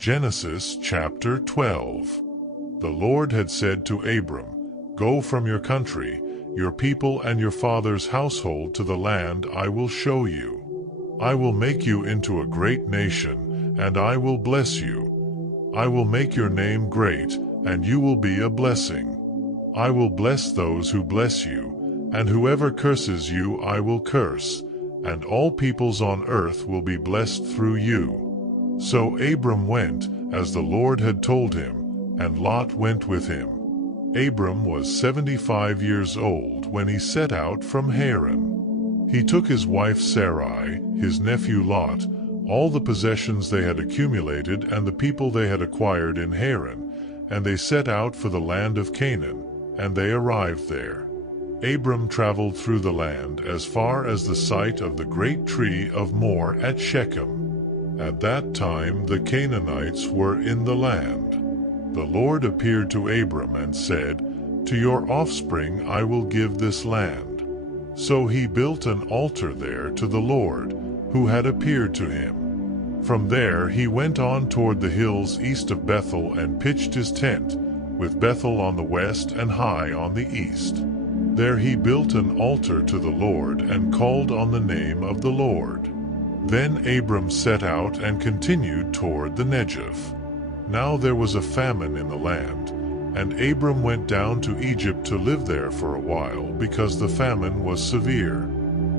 Genesis chapter 12. The Lord had said to Abram, "Go from your country, your people and your father's household to the land I will show you. I will make you into a great nation, and I will bless you. I will make your name great, and you will be a blessing. I will bless those who bless you, and whoever curses you I will curse, and all peoples on earth will be blessed through you." So Abram went, as the Lord had told him, and Lot went with him. Abram was 75 years old when he set out from Haran. He took his wife Sarai, his nephew Lot, all the possessions they had accumulated and the people they had acquired in Haran, and they set out for the land of Canaan, and they arrived there. Abram traveled through the land as far as the site of the great tree of More at Shechem. At that time the Canaanites were in the land. The Lord appeared to Abram and said, "To your offspring I will give this land." So he built an altar there to the Lord, who had appeared to him. From there he went on toward the hills east of Bethel and pitched his tent, with Bethel on the west and Hai on the east. There he built an altar to the Lord and called on the name of the Lord. Then Abram set out and continued toward the Negev. Now there was a famine in the land, and Abram went down to Egypt to live there for a while because the famine was severe.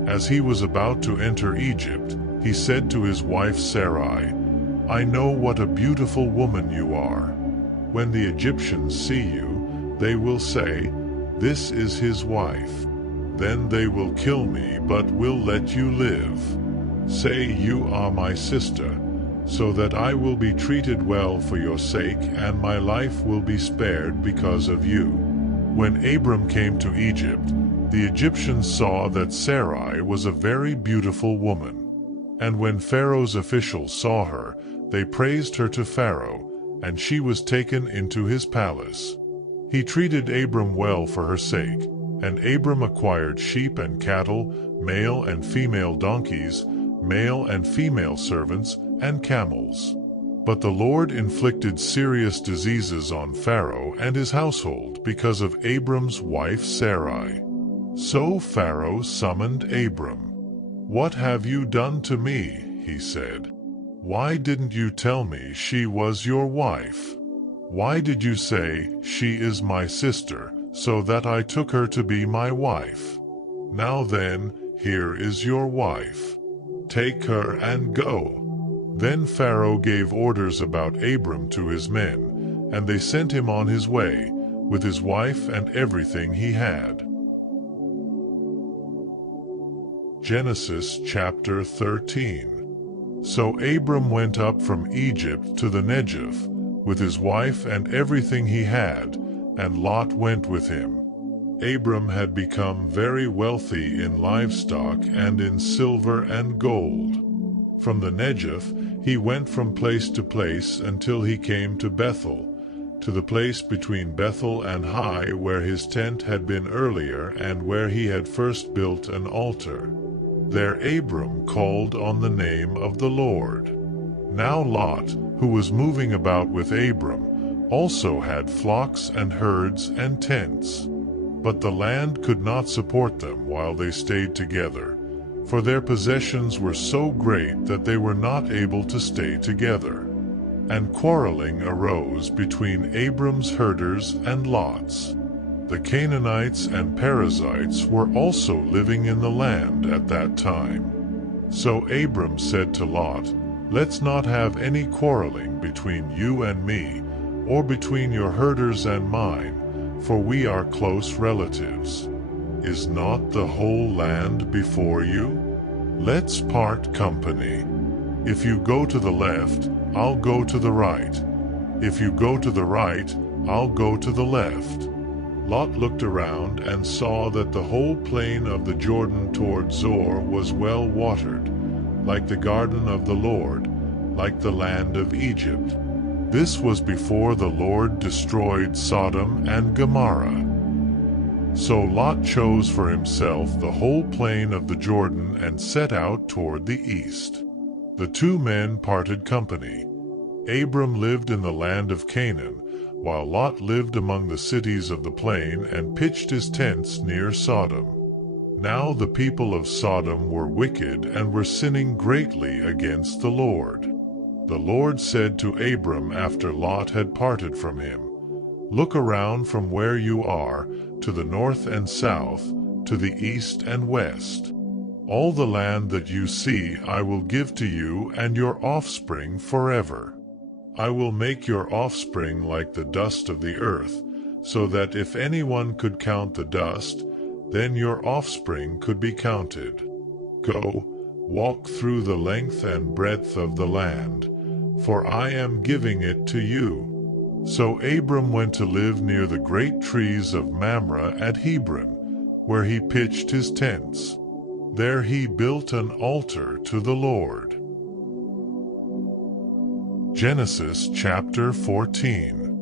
As he was about to enter Egypt, he said to his wife Sarai, "I know what a beautiful woman you are. When the Egyptians see you, they will say, 'This is his wife.' Then they will kill me but will let you live. Say you are my sister, so that I will be treated well for your sake, and my life will be spared because of you." When Abram came to Egypt, the Egyptians saw that Sarai was a very beautiful woman. And when Pharaoh's officials saw her, they praised her to Pharaoh, and she was taken into his palace. He treated Abram well for her sake, and Abram acquired sheep and cattle, male and female donkeys, male and female servants, and camels. But the Lord inflicted serious diseases on Pharaoh and his household because of Abram's wife Sarai. So Pharaoh summoned Abram. "What have you done to me?" he said. "Why didn't you tell me she was your wife? Why did you say, 'She is my sister,' so that I took her to be my wife? Now then, here is your wife. Take her and go." Then Pharaoh gave orders about Abram to his men, and they sent him on his way, with his wife and everything he had. Genesis chapter 13. So Abram went up from Egypt to the Negev, with his wife and everything he had, and Lot went with him. Abram had become very wealthy in livestock and in silver and gold. From the Negev he went from place to place until he came to Bethel, to the place between Bethel and Hai where his tent had been earlier and where he had first built an altar. There Abram called on the name of the Lord. Now Lot, who was moving about with Abram, also had flocks and herds and tents. But the land could not support them while they stayed together, for their possessions were so great that they were not able to stay together. And quarreling arose between Abram's herders and Lot's. The Canaanites and Perizzites were also living in the land at that time. So Abram said to Lot, "Let's not have any quarreling between you and me, or between your herders and mine, for we are close relatives. Is not the whole land before you? Let's part company. If you go to the left, I'll go to the right. If you go to the right, I'll go to the left." Lot looked around and saw that the whole plain of the Jordan toward Zoar was well watered, like the garden of the Lord, like the land of Egypt. This was before the Lord destroyed Sodom and Gomorrah. So Lot chose for himself the whole plain of the Jordan and set out toward the east. The two men parted company. Abram lived in the land of Canaan, while Lot lived among the cities of the plain and pitched his tents near Sodom. Now the people of Sodom were wicked and were sinning greatly against the Lord. The Lord said to Abram after Lot had parted from him, "Look around from where you are, to the north and south, to the east and west. All the land that you see I will give to you and your offspring forever. I will make your offspring like the dust of the earth, so that if anyone could count the dust, then your offspring could be counted. Go, walk through the length and breadth of the land, for I am giving it to you." So Abram went to live near the great trees of Mamre at Hebron, where he pitched his tents. There he built an altar to the Lord. Genesis chapter 14.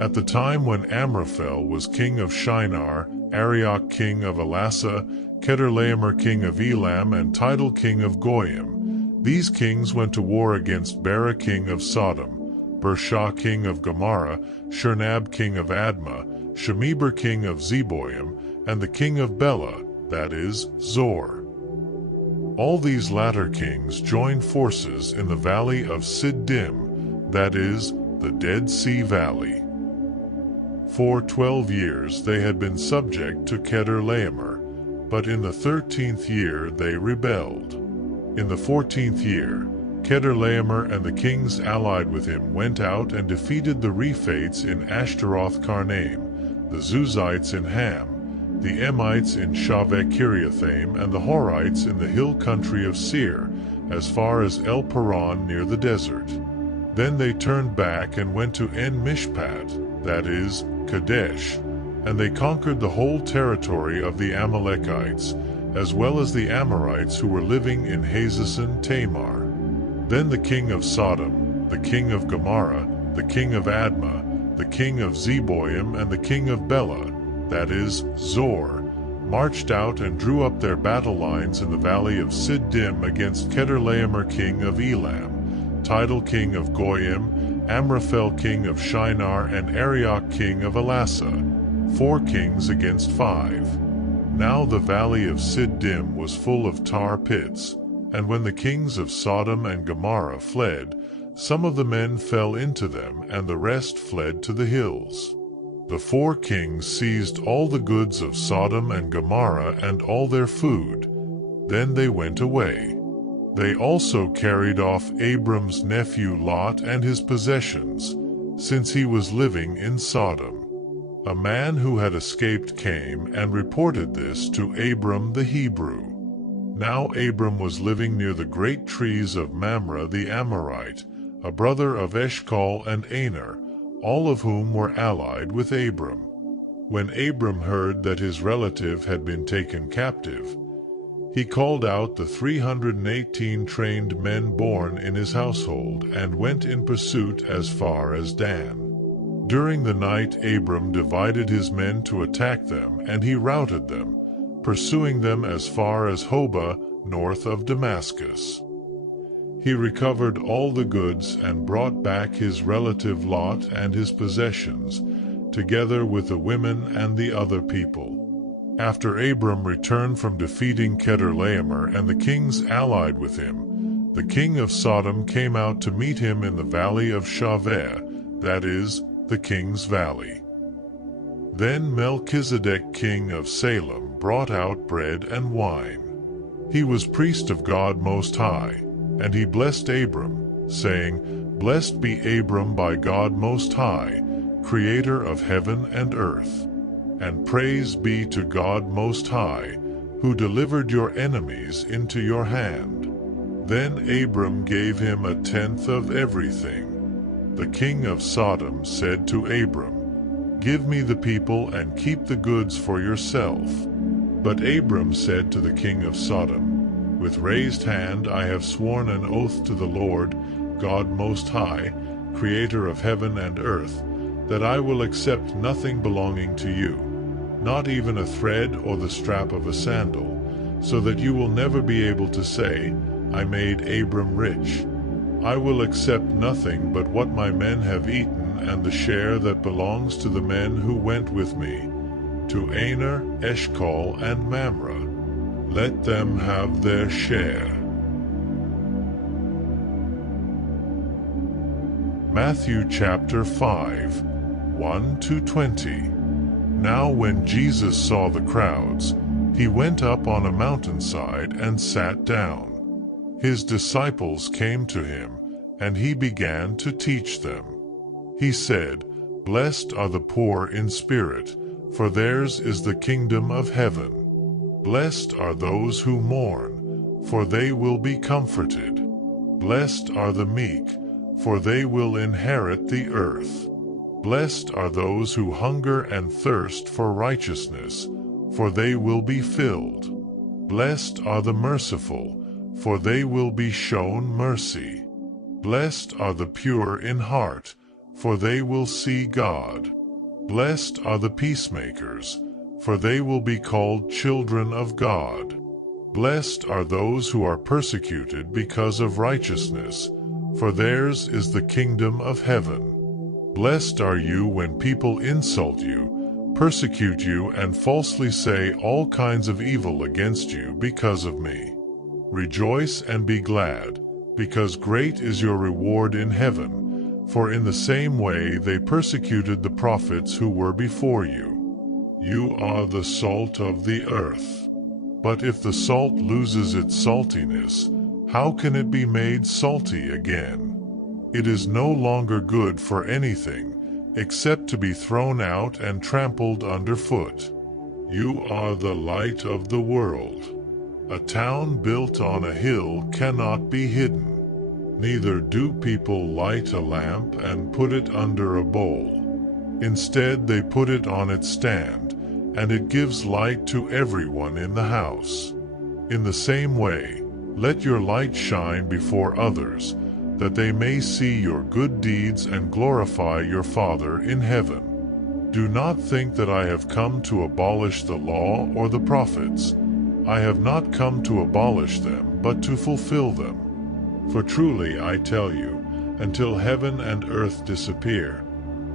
At the time when Amraphel was king of Shinar, Arioch king of Elasa, Chedorlaomer king of Elam, and Tidal king of Goyim, these kings went to war against Bera king of Sodom, Bershah king of Gomorrah, Shernab king of Admah, Shemeber king of Zeboim, and the king of Bela, that is, Zor. All these latter kings joined forces in the valley of Siddim, that is, the Dead Sea Valley. For 12 years they had been subject to Chedorlaomer, but in the 13th year they rebelled. In the 14th year, Chedorlaomer and the kings allied with him went out and defeated the Rephates in Ashtaroth Karnaim, the Zuzites in Ham, the Emites in Shaveh Kiriathaim, and the Horites in the hill country of Seir, as far as El Paran near the desert. Then they turned back and went to En Mishpat, that is, Kadesh, and they conquered the whole territory of the Amalekites, as well as the Amorites who were living in Hazazon Tamar. Then the king of Sodom, the king of Gomorrah, the king of Admah, the king of Zeboim, and the king of Bela, that is, Zor, marched out and drew up their battle lines in the valley of Siddim against Chedorlaomer king of Elam, Tidal king of Goyim, Amraphel king of Shinar, and Arioch king of Elasa, 4 kings against 5. Now the valley of Siddim was full of tar pits, and when the kings of Sodom and Gomorrah fled, some of the men fell into them, and the rest fled to the hills. The 4 kings seized all the goods of Sodom and Gomorrah and all their food. Then they went away. They also carried off Abram's nephew Lot and his possessions, since he was living in Sodom. A man who had escaped came and reported this to Abram the Hebrew. Now Abram was living near the great trees of Mamre the Amorite, a brother of Eshcol and Aner, all of whom were allied with Abram. When Abram heard that his relative had been taken captive, he called out the 318 trained men born in his household and went in pursuit as far as Dan. During the night Abram divided his men to attack them, and he routed them, pursuing them as far as Hobah, north of Damascus. He recovered all the goods and brought back his relative Lot and his possessions, together with the women and the other people. After Abram returned from defeating Chedorlaomer and the kings allied with him, the king of Sodom came out to meet him in the valley of Shaveh, that is, the king's valley. Then Melchizedek king of Salem brought out bread and wine. He was priest of God Most High, and he blessed Abram, saying, "Blessed be Abram by God Most High, creator of heaven and earth. And praise be to God Most High, who delivered your enemies into your hand." Then Abram gave him 1/10 of everything. The king of Sodom said to Abram, "Give me the people and keep the goods for yourself." But Abram said to the king of Sodom, "With raised hand I have sworn an oath to the Lord, God Most High, creator of heaven and earth, that I will accept nothing belonging to you, not even a thread or the strap of a sandal, so that you will never be able to say, 'I made Abram rich.' I will accept nothing but what my men have eaten and the share that belongs to the men who went with me, to Aner, Eshcol, and Mamre. Let them have their share. Matthew chapter 5, 1-20. Now when Jesus saw the crowds, he went up on a mountainside and sat down. His disciples came to him, and he began to teach them. He said, "Blessed are the poor in spirit, for theirs is the kingdom of heaven. Blessed are those who mourn, for they will be comforted. Blessed are the meek, for they will inherit the earth. Blessed are those who hunger and thirst for righteousness, for they will be filled. Blessed are the merciful, for they will be shown mercy. Blessed are the pure in heart, for they will see God. Blessed are the peacemakers, for they will be called children of God. Blessed are those who are persecuted because of righteousness, for theirs is the kingdom of heaven. Blessed are you when people insult you, persecute you, and falsely say all kinds of evil against you because of me. Rejoice and be glad, because great is your reward in heaven, for in the same way they persecuted the prophets who were before you. You are the salt of the earth. But if the salt loses its saltiness, how can it be made salty again? It is no longer good for anything, except to be thrown out and trampled underfoot. You are the light of the world. A town built on a hill cannot be hidden. Neither do people light a lamp and put it under a bowl. Instead, they put it on its stand, and it gives light to everyone in the house. In the same way, let your light shine before others, that they may see your good deeds and glorify your Father in heaven. Do not think that I have come to abolish the law or the prophets. I have not come to abolish them, but to fulfill them. For truly I tell you, until heaven and earth disappear,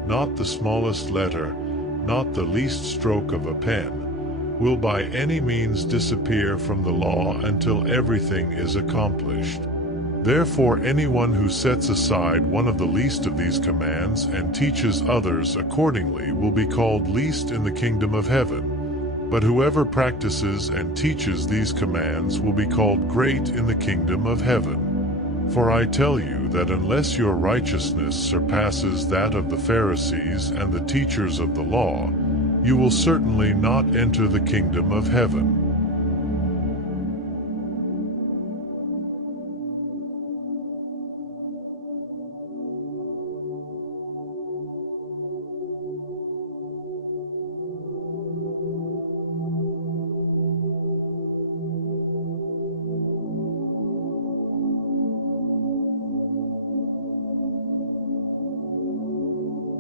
not the smallest letter, not the least stroke of a pen, will by any means disappear from the law until everything is accomplished. Therefore anyone who sets aside one of the least of these commands and teaches others accordingly will be called least in the kingdom of heaven. But whoever practices and teaches these commands will be called great in the kingdom of heaven. For I tell you that unless your righteousness surpasses that of the Pharisees and the teachers of the law, you will certainly not enter the kingdom of heaven.